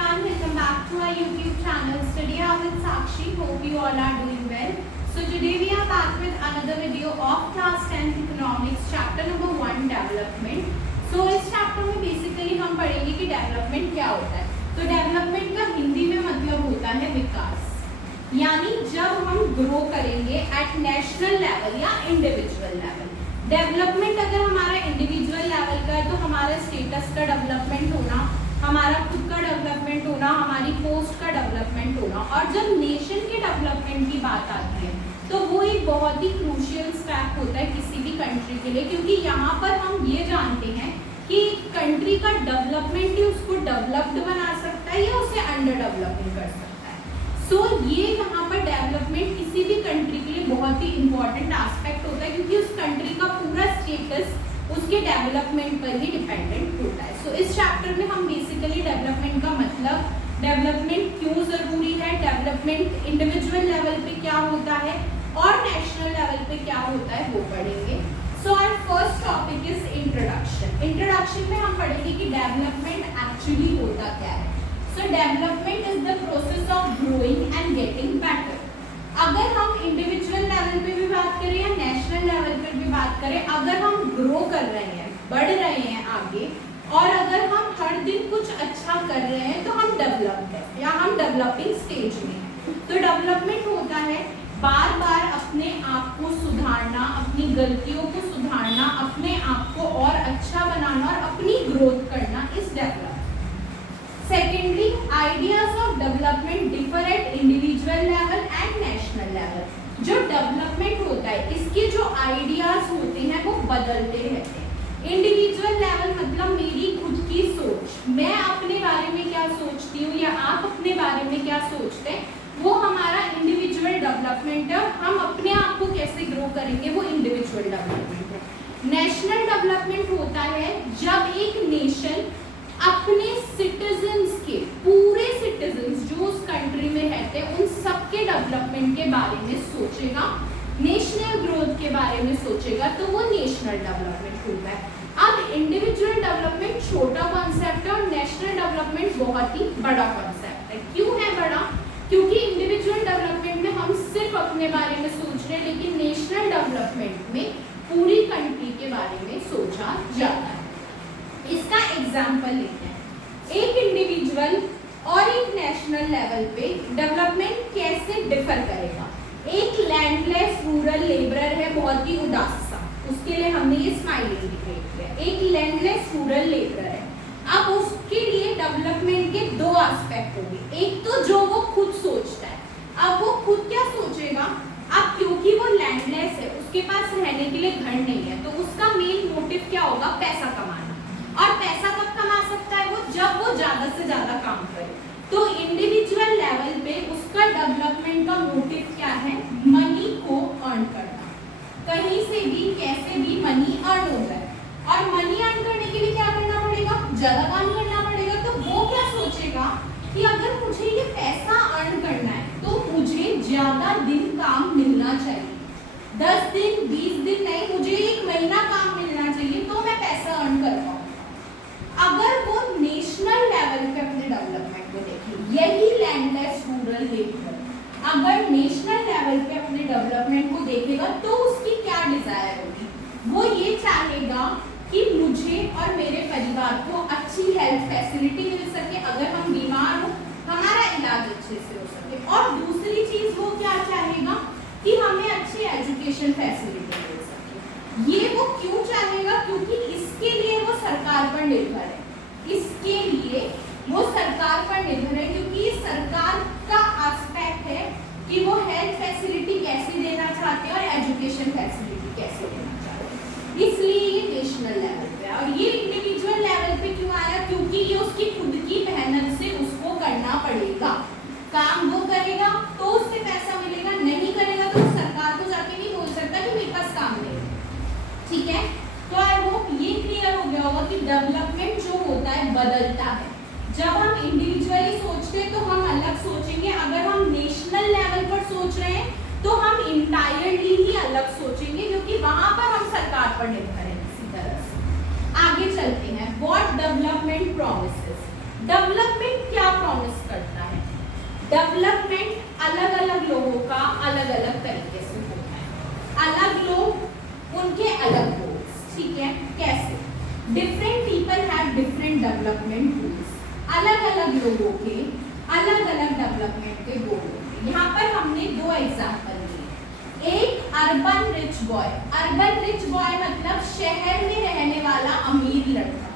everyone, welcome back to our YouTube channel. Study Hour with Sakshi. Hope you all are doing well. So today we are back with another video of class 10th economics chapter number 1 development. So इस chapter में basically हम पढ़ेंगे कि development क्या होता है. तो development का हिंदी में मतलब होता है विकास, यानी जब हम grow करेंगे at national level या individual level. डेवलपमेंट अगर हमारा इंडिविजुअल लेवल का है तो हमारे स्टेटस का डेवलपमेंट होना, हमारा खुद का डेवलपमेंट होना, हमारी पोस्ट का डेवलपमेंट होना, और जब नेशन के डेवलपमेंट की बात आती है तो वो एक बहुत ही क्रूशियल स्टेप होता है किसी भी कंट्री के लिए, क्योंकि यहाँ पर हम ये जानते हैं कि कंट्री का डेवलपमेंट ही उसको डेवलप्ड बना सकता है या उसे अंडर डेवलपिंग कर सकता है. सो ये यहाँ पर डेवलपमेंट किसी भी कंट्री के लिए बहुत ही इंपॉर्टेंट एस्पेक्ट होता है, क्योंकि उस कंट्री का पूरा स्टेटस उसके डेवलपमेंट पर ही डिपेंडेंट होता है. सो इस चैप्टर में हम बेसिकली डेवलपमेंट का मतलब, डेवलपमेंट क्यों ज़रूरी है, डेवलपमेंट इंडिविजुअल लेवल पे क्या होता है और नेशनल लेवल पे क्या होता है वो पढ़ेंगे. So our first topic is introduction. Introduction में हम पढ़ेंगे कि डेवलपमेंट एक्चुअली होता क्या है. So development is the process of growing and getting better. अगर हम इंडिविजुअल लेवल पे भी बात करें या नेशनल लेवल पे भी बात करें, अगर हम ग्रो कर रहे हैं, बढ़ रहे हैं आगे, और अगर हम हर दिन कुछ अच्छा कर रहे हैं तो हम डेवलप्ड हैं या हम डेवलपिंग स्टेज में हैं. तो डेवलपमेंट होता है बार बार अपने आप को सुधारना, अपनी गलतियों को सुधारना, अपने आप को और अच्छा बनाना और अपनी ग्रोथ करना इस development. Secondly, ideas of development differ at individual level and national level. जो development होता है इसके जो ideas होते हैं वो बदलते रहते हैं. इंडिविजुअल लेवल मतलब मेरी खुद की सोच, मैं अपने बारे में क्या सोचती हूँ या आप अपने बारे में क्या सोचते हैं, वो हमारा इंडिविजुअल डेवलपमेंट है. हम अपने आप को कैसे ग्रो करेंगे वो इंडिविजुअल डेवलपमेंट है. नेशनल डेवलपमेंट होता है जब एक नेशन अपने सिटीजन्स के, पूरे सिटीजन्स जो उस कंट्री में रहते हैं उन सबके डेवलपमेंट के बारे में सोचेगा, नेशनल ग्रोथ के बारे में सोचेगा, तो वो नेशनल डेवलपमेंट होता है. अब इंडिविजुअल डेवलपमेंट छोटा कॉन्सेप्ट है और नेशनल डेवलपमेंट बहुत ही बड़ा कॉन्सेप्ट है. क्यों है बड़ा? क्योंकि इंडिविजुअल डेवलपमेंट में हम सिर्फ अपने बारे में सोच रहे हैं, लेकिन नेशनल डेवलपमेंट में पूरी कंट्री के बारे में सोचा जाता है. इसका एग्जाम्पल लेते हैं. एक इंडिविजुअल और एक नेशनल लेवल पे डेवलपमेंट कैसे डिफर करेगा. एक लैंडलेस रूरल लेबरर है, बहुत ही उदास सा, उसके लिए हमने ये स्माइल इंडिकेट किया. एक लैंडलेस रूरल लेबरर है. अब उसके लिए डेवलपमेंट के दो एस्पेक्ट होंगे. एक तो जो वो खुद सोचता है. अब वो खुद क्या सोचेगा, अब क्योंकि वो लैंडलेस है, उसके पास रहने के लिए घर नहीं है, तो उसका मेन मोटिव क्या होगा, पैसा कमाना. और पैसा कब कमा सकता है वो, जब वो ज्यादा से ज्यादा काम करे. तो इंडिविजुअल लेवल पे उसका डेवलपमेंट का मोटिव क्या है, मनी को अर्न करना. कहीं से भी कैसे भी मनी अर्न हो जाए, और मनी अर्न करने के लिए क्या करना पड़ेगा, ज्यादा काम करना पड़ेगा. तो वो क्या सोचेगा कि अगर मुझे ये पैसा अर्न करना है तो मुझे ज्यादा दिन काम मिलना चाहिए. 10 दिन 20 दिन नहीं, मुझे 1 महीना काम मिलना चाहिए तो मैं पैसा अर्न कर पाऊँ. अगर वो नेशनल लेवल पे अपने डेवलपमेंट को देखे, यही लैंडलेस रूरल लेबर अगर नेशनल लेवल पे अपने डेवलपमेंट को देखेगा तो उसकी क्या डिजायर होगी, वो ये चाहेगा कि मुझे और मेरे परिवार को अच्छी हेल्थ फैसिलिटी मिल सके, अगर हम बीमार हो हमारा इलाज अच्छे से हो सके. और दूसरी चीज वो क्या चाहेगा कि हमें अच्छी एजुकेशन फैसिलिटी मिल सके. ये वो क्यों चाहेगा, क्योंकि इसके लिए वो सरकार पर निर्भर है. इसके लिए वो सरकार पर निर्भर है, क्योंकि सरकार का एस्पेक्ट है कि वो हेल्थ फैसिलिटी कैसे देना चाहते हैं और एजुकेशन फैसिलिटी कैसे देना चाहते हैं. इसलिए ये नेशनल लेवल पे है. और ये इंडिविजुअल लेवल पे क्यों आया, क्योंकि ये उसकी खुद की मेहनत से उसको करना पड़ेगा. काम वो करेगा तो उससे पैसा मिलेगा, नहीं करेगा तो सरकार को जाके नहीं बोल सकता कि मेरे पास काम नहीं. ठीक है, तो आई होप ये क्लियर हो गया होगा कि डेवलपमेंट जो होता है बदलता है. जब हम इंडिविजुअली सोचते हैं तो हम अलग सोचेंगे, अगर हम नेशनल लेवल पर सोच रहे हैं तो हम इंटायरली ही अलग सोचेंगे, क्योंकि वहां पर हम सरकार पर निर्भर हैं. इसी तरह से आगे चलते हैं. What development promises. डेवलपमेंट क्या प्रॉमिस करता है? डेवलपमेंट अलग अलग लोगों का अलग अलग तरीके से होता है, अलग लोग उनके अलग गोल्स, ठीक है? कैसे? Different people have different development goals, अलग अलग लोगों के अलग अलग डेवलपमेंट के गोल होते हैं। यहाँ पर हमने दो एग्जाम्पल लिए, एक urban rich boy, urban rich boy मतलब शहर में रहने वाला अमीर लड़का,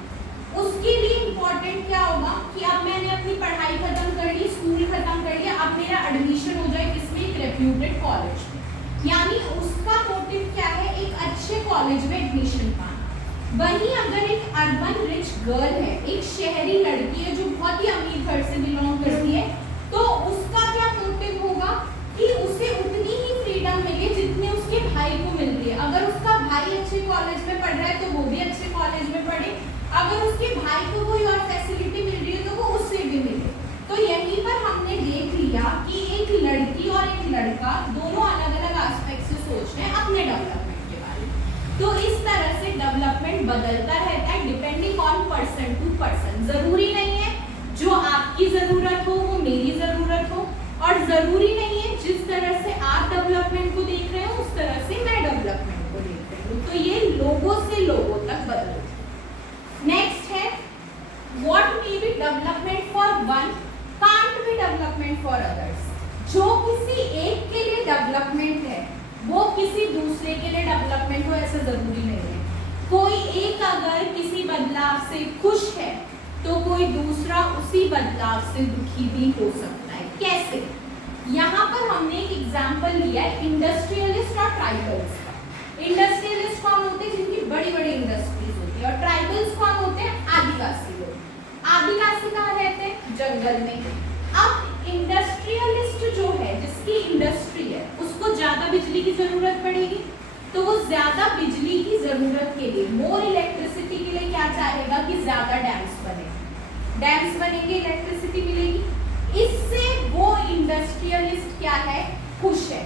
उसके लिए इम्पोर्टेंट क्या होगा कि अब मैंने अपनी पढ़ाई खत्म कर ली, स्कूल खत्म कर लिया, अब मेरा एडमिशन हो जाए किसमें? एक रेप्यूटेड कॉलेज में, यानी उसका मोटिव क्या है? एक अच्छे कॉलेज में एडमिशन पाना। वहीं अगर एक अर्बन रिच गर्ल है, एक शहरी लड़की है जो बहुत ही अमीर घर से बिलोंग करती है, तो उसका क्या मोटिव होगा कि उसे उतनी ही फ्रीडम मिले जितनी उसके भाई को मिल रही है। अगर उसका भाई अच्छे कॉलेज में पढ़ रहा है तो वो भी अच्छे कॉलेज में पढ़े, अगर उसके भाई को कोई और फैसिलिटी मिल रही है तो वो उससे भी मिले। तो यहीं पर हमने देख लिया कि एक लड़की और एक लड़का दोनों अलग अलग एस्पेक्ट से सोच रहे हैं अपने डेवलपमेंट के बारे में। तो इस तरह से डेवलपमेंट बदलता रहता है depending on person to person. जरूरी नहीं है जो आपकी जरूरत हो वो मेरी जरूरत हो, और जरूरी नहीं है जिस तरह से आप डेवलपमेंट को देख रहे हो उस तरह से मैं डेवलपमेंट को देख रही हूँ। तो ये लोगों से लोगों तक बदलता है। नेक्स्ट है what may be development for one can't be development for others। जो किसी एक के लिए डेवलपमेंट है वो किसी दूसरे के लिए डेवलपमेंट हो ऐसा जरूरी नहीं है। कोई एक अगर किसी बदलाव से खुश है तो कोई दूसरा उसी बदलाव से दुखी भी हो सकता है। कैसे? यहाँ पर हमने एक एग्जाम्पल लिया है इंडस्ट्रियलिस्ट और ट्राइबल्स का। इंडस्ट्रियलिस्ट कौन होते हैं? जिनकी बड़ी बड़ी इंडस्ट्रीज होती है। और ट्राइबल्स कौन होते हैं? आदिवासी लोग। आदिवासी कहाँ रहते हैं? जंगल में। अब इंडस्ट्रियलिस्ट जो है जिसकी इंडस्ट्री है उसको ज्यादा बिजली की जरूरत पड़ेगी, तो वो ज्यादा बिजली की जरूरत के लिए, मोर इलेक्ट्रिसिटी के लिए क्या चाहेगा कि ज्यादा डैम्स बने, डैम्स बनेंगे इलेक्ट्रिसिटी मिलेगी। इससे वो इंडस्ट्रियलिस्ट क्या है? खुश है,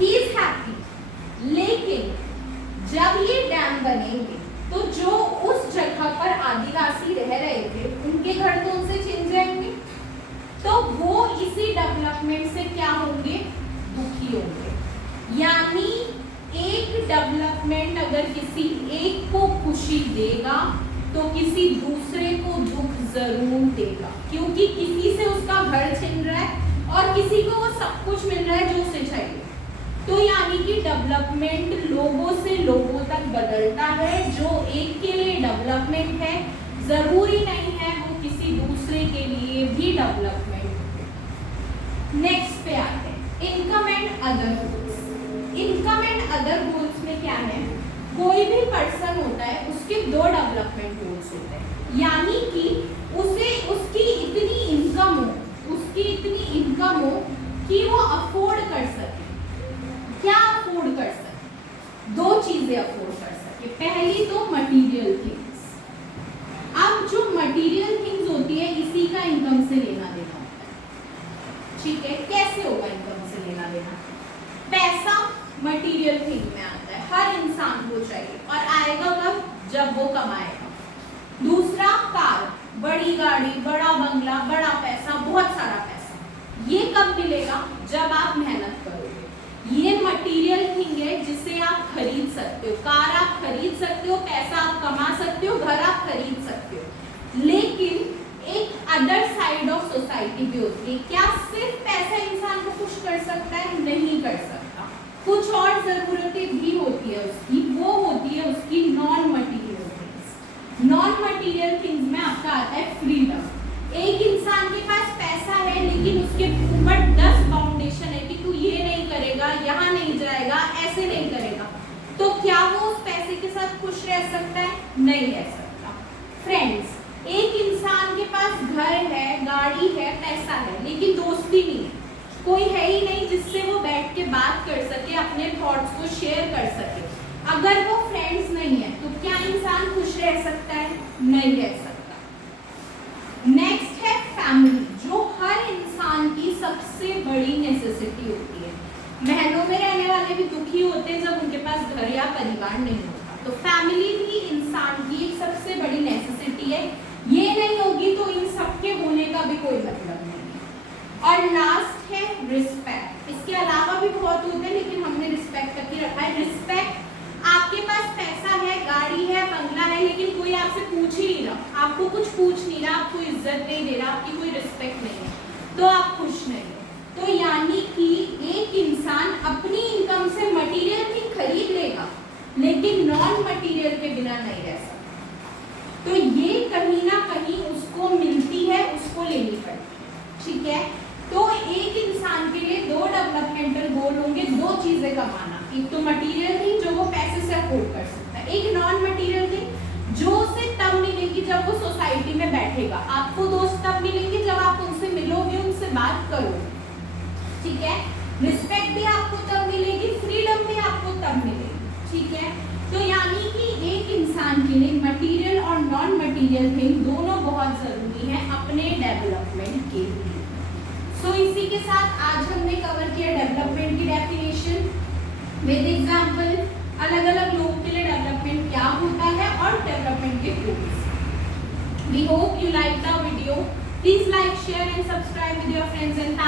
ही इज हैप्पी। लेकिन जब ये डैम बनेंगे तो जो उस जगह पर आदिवासी रह रहे थे उनके घर तो उनसे छिन जाएंगे, तो वो इसी डेवलपमेंट से क्या होंगे? दुखी होंगे। यानी एक डेवलपमेंट अगर किसी एक को खुशी देगा तो किसी दूसरे को दुख जरूर देगा, क्योंकि किसी से उसका घर छिन रहा है और किसी को वो सब कुछ मिल रहा है जो उसे चाहिए। तो यानी कि डेवलपमेंट लोगों से लोगों तक बदलता है। जो एक के लिए डेवलपमेंट है जरूरी नहीं है वो किसी दूसरे के लिए भी डेवलपमेंट हो। नेक्स्ट पे आते हैं income and other goals. Income and other goals में क्या है? कोई भी पर्सन होता है उसके दो डेवलपमेंट गोल्स होते हैं, यानी कि उसे उसकी इतनी इनकम हो कि वो अफोर्ड कर सके। क्या अफोर्ड कर सके? दो चीजें अफोर्ड कर सके। पहली तो मटेरियल थिंग्स। अब जो मटेरियल थिंग्स होती है इसी का इनकम से लेना देना होता है, ठीक है? कैसे होगा इनकम से लेना देना? पैसा मटेरियल थिंग में आता है, हर इंसान को चाहिए, और आएगा कब? जब वो कमाएगा। दूसरा कार, बड़ी गाड़ी, बड़ा बंगला, बड़ा पैसा, बहुत सारा पैसा। ये कब मिलेगा? जब आप मेहनत करोगे। ये मटेरियल थिंग है जिसे आप खरीद सकते हो। कार आप खरीद सकते हो, पैसा आप कमा सकते हो, घर आप खरीद सकते हो। लेकिन एक अदर साइड ऑफ सोसाइटी भी होती है। क्या सिर्फ पैसा इंसान को खुश कर सकता है? नहीं कर सकता। कुछ और जरूरतें भी होती है उसकी, वो होती है उसकी non material things. Non material things में आपका आता है फ्रीडम। एक इंसान के पास पैसा है लेकिन उसके ऊपर 10 फाउंडेशन है कि तू ये नहीं करेगा, यहाँ नहीं जाएगा, ऐसे नहीं करेगा, तो क्या वो उस पैसे के साथ खुश रह सकता है? नहीं रह सकता। फ्रेंड्स, एक इंसान के पास घर है, गाड़ी है, पैसा है, लेकिन दोस्ती नहीं है, कोई है ही नहीं जिससे वो बैठ के बात कर सके, अपने थॉट्स को शेयर कर सके। अगर वो फ्रेंड्स नहीं है तो क्या इंसान खुश रह सकता है? नहीं रह सकता। नेक्स्ट है फैमिली, जो हर इंसान की सबसे बड़ी नेसेसिटी होती है। महलों में रहने वाले भी दुखी होते हैं जब उनके पास घर या परिवार नहीं होता। तो फैमिली भी इंसान की एक सबसे बड़ी नेसेसिटी है। ये नहीं होगी तो इंसान पूछ नहीं रहा, आपको इज्जत नहीं दे रहा, आपकी कोई रिस्पेक्ट नहीं है, तो आप खुश नहीं हो। तो यानी कि एक इंसान अपनी इनकम से मटेरियल भी खरीद लेगा लेकिन नॉन मटेरियल के बिना नहीं रह सकता। तो ये कहीं ना कहीं उसको मिलती है, उसको लेनी पड़ती है, ठीक है। तो एक इंसान के लिए दो डेवलपमेंटल गोल होंगे, दो चीजें कमाना, एक तो मटेरियल थिंग जो वो पैसे से अफोर्ड कर सकता है, एक नॉन मटेरियल थिंग जो उसे तब मिलेगी जब वो सोसाइटी में बैठेगा। आपको दोस्त तब मिलेंगे जब आप उनसे मिलोगे, उनसे बात करोगे, ठीक है। रिस्पेक्ट भी आपको तब मिलेगी, फ्रीडम भी आपको तब मिलेगी, ठीक है। तो यानी कि एक इंसान के लिए मटेरियल और नॉन मटेरियल थिंग दोनों बहुत जरूरी है अपने डेवलपमेंट के लिए। सो इसी के साथ आज हमने कवर किया डेवलपमेंट की डेफिनेशन विद एग्जांपल, अलग अलग लोगों के लिए डेवलपमेंट क्या होता है और डेवलपमेंट के goals. We hope you like the video. Please like, share and subscribe with your friends and family.